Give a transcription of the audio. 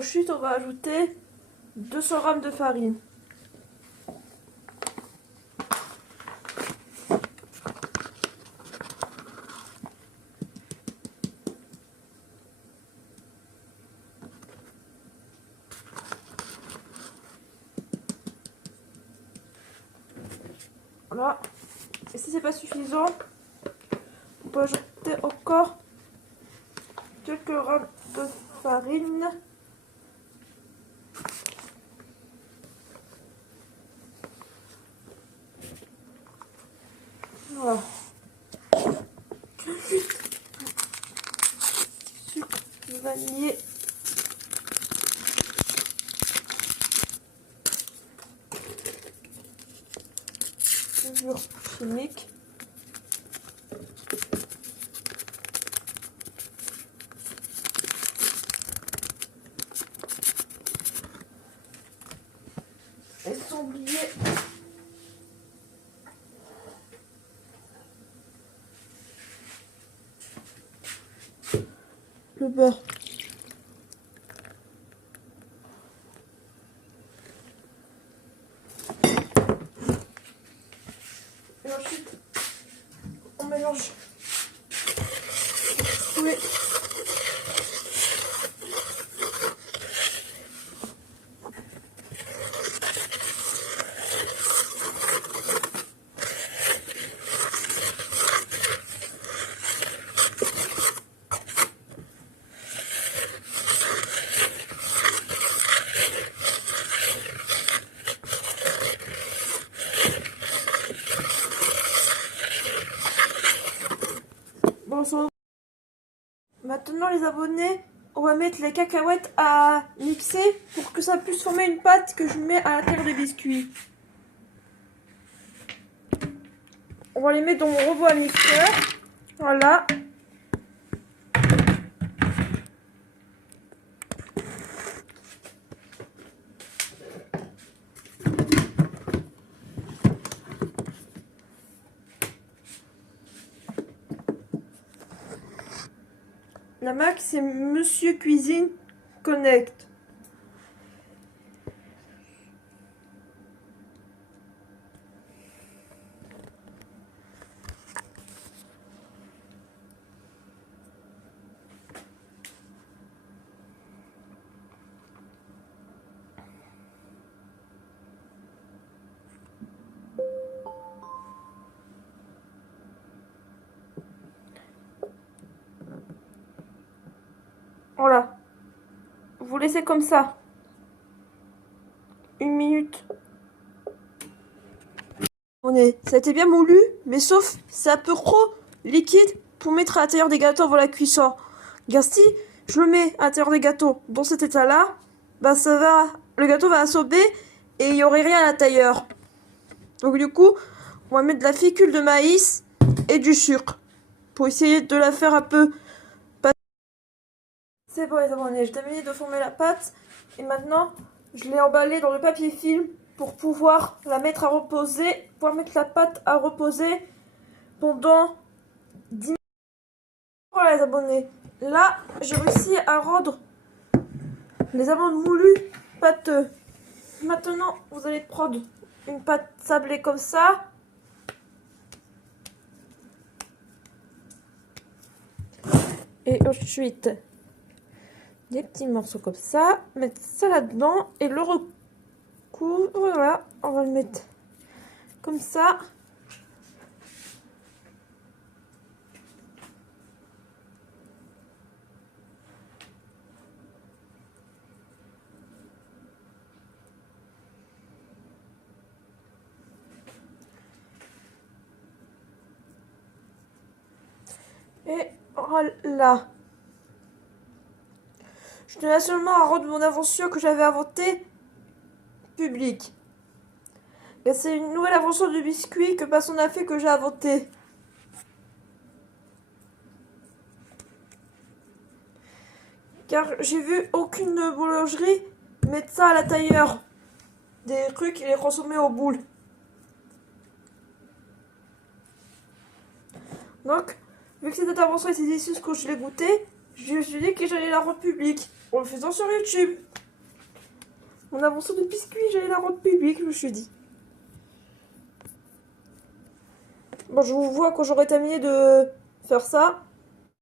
ensuite, on va ajouter 200 g de farine. Voilà. Et si c'est pas suffisant, on peut ajouter encore quelques grammes de farine. Voilà. Sucre vanillé. Levure chimique. Et sans oublier le beurre. Et ensuite, on mélange tous les Bonjour. Maintenant les abonnés, on va mettre les cacahuètes à mixer pour que ça puisse former une pâte que je mets à l'intérieur des biscuits. On va les mettre dans mon robot à mixeur. Voilà. La marque c'est Monsieur Cuisine Connect. Voilà. Vous laissez comme ça. 1 minute. Ça a été bien moulu, mais sauf c'est un peu trop liquide pour mettre à l'intérieur des gâteaux avant la cuisson. Car si je le mets à l'intérieur des gâteaux dans cet état-là, bah le gâteau va assommer et il n'y aurait rien à l'intérieur. Donc du coup, on va mettre de la fécule de maïs et du sucre pour essayer de la faire un peu. C'est bon les abonnés, j'ai terminé de former la pâte et maintenant je l'ai emballée dans le papier film pour pouvoir la mettre à reposer, pouvoir mettre la pâte à reposer pendant 10 minutes. Voilà les abonnés, là j'ai réussi à rendre les amandes moulues pâteux. Maintenant vous allez prendre une pâte sablée comme ça. Et ensuite des petits morceaux comme ça, mettre ça là-dedans et le recouvre. Voilà, on va le mettre comme ça. Et voilà. Je tenais seulement à rendre mon invention que j'avais inventée publique. Et c'est une nouvelle invention de biscuit que personne n'a fait que j'ai inventé. Car j'ai vu aucune boulangerie mettre ça à l'intérieur des trucs et les consommer aux boules. Donc, vu que cette invention était délicieuse quand je l'ai goûté, je me suis dit que j'allais la rendre publique en le faisant sur YouTube. Mon avançon de biscuit, j'allais la rendre publique, je me suis dit. Bon, je vous vois quand j'aurai terminé de faire ça.